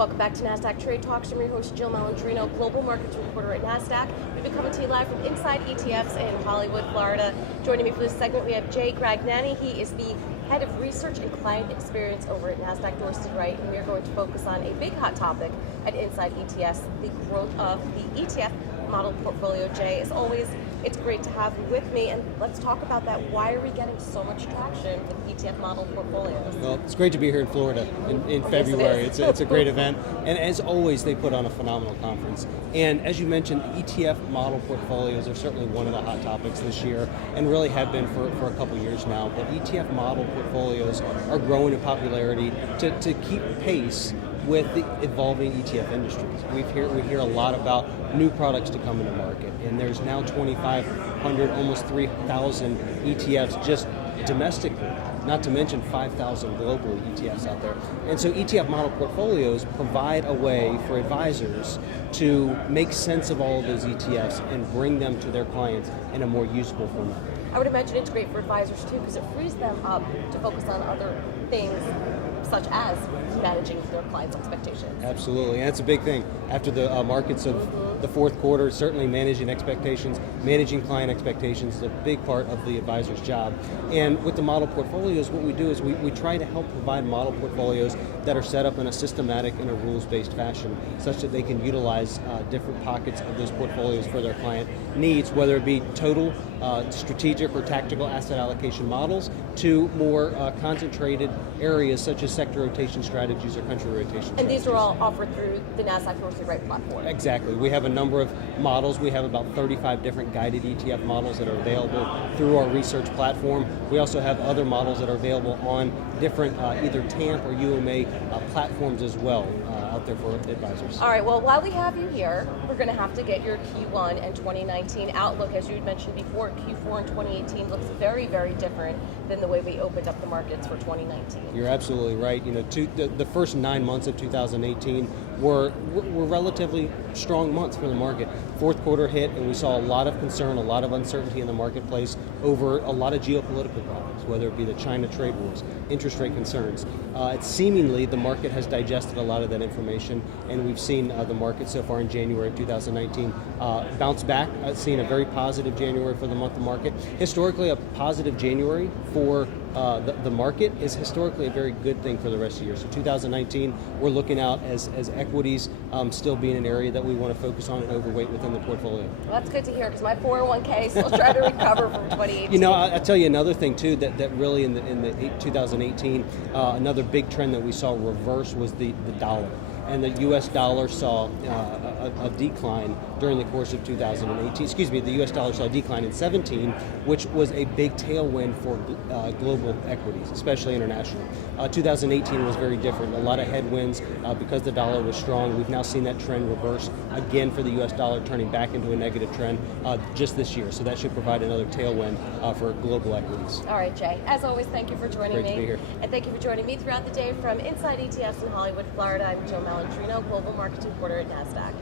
Welcome back to Nasdaq Trade Talks. I'm your host, Jill Malandrino, Global Markets Reporter at Nasdaq. We've been coming to you live from Inside ETFs in Hollywood, Florida. Joining me for this segment, we have Jay Gragnani. He is the Head of Research and Client Experience over at Nasdaq Dorsey Wright, and we are going to focus on a big hot topic at Inside ETFs, the growth of the ETF model portfolio. Jay, as always, it's great to have you with me, and let's talk about that. Why are we getting so much traction with ETF model portfolios? Well, it's great to be here in Florida in February. Yes, it's a great event, and as always, they put on a phenomenal conference. And as you mentioned, ETF model portfolios are certainly one of the hot topics this year, and really have been for a couple years now. But ETF model portfolios are growing in popularity to keep pace with the evolving ETF industries. We hear a lot about new products to come into market, and there's now 2,500, almost 3,000 ETFs just domestically, not to mention 5,000 globally ETFs out there. And so ETF model portfolios provide a way for advisors to make sense of all of those ETFs and bring them to their clients in a more usable format. I would imagine it's great for advisors too, because it frees them up to focus on other things, such as managing their clients' expectations. Absolutely, and that's a big thing. After the markets of the fourth quarter, certainly managing expectations, managing client expectations is a big part of the advisor's job. And with the model portfolios, what we do is we try to help provide model portfolios that are set up in a systematic and a rules-based fashion, such that they can utilize different pockets of those portfolios for their client needs, whether it be total, strategic, or tactical asset allocation models, to more concentrated areas such as sector rotation strategies or country rotation strategies. And these are all offered through the Nasdaq Dorsey Wright platform. Exactly. We have a number of models. We have about 35 different guided ETF models that are available through our research platform. We also have other models that are available on different either TAMP or UMA platforms as well out there for advisors. All right, well, while we have you here, we're going to have to get your Q1 and 2019 outlook. As you had mentioned before, Q4 in 2018 looks very, very different than the way we opened up the markets for 2019. You're absolutely right. You know, the first 9 months of 2018 were relatively strong months for the market. Fourth quarter hit, and we saw a lot of concern, a lot of uncertainty in the marketplace over a lot of geopolitical problems, whether it be the China trade wars, interest rate concerns. Seemingly, the market has digested a lot of that information, and we've seen the market so far in January of 2019 bounce back, seeing a very positive January for the month of market. Historically, a positive January for the market is historically a very good thing for the rest of the year. So 2019, we're looking out as equities still being an area that we want to focus on and overweight within the portfolio. Well, that's good to hear, because my 401k is still trying to recover from 2018. You know, I'll tell you another thing too that really in the 2018, another big trend that we saw reverse was the dollar. And the U.S. dollar saw a decline during the course of 2018. Excuse me, the U.S. dollar saw a decline in 17, which was a big tailwind for global equities, especially international. 2018 was very different. A lot of headwinds because the dollar was strong. We've now seen that trend reverse again for the U.S. dollar, turning back into a negative trend just this year. So that should provide another tailwind for global equities. All right, Jay. As always, thank you for joining me. Great to be here. And thank you for joining me throughout the day from Inside ETFs in Hollywood, Florida. I'm Jill Malandrino, Global Markets Reporter at Nasdaq.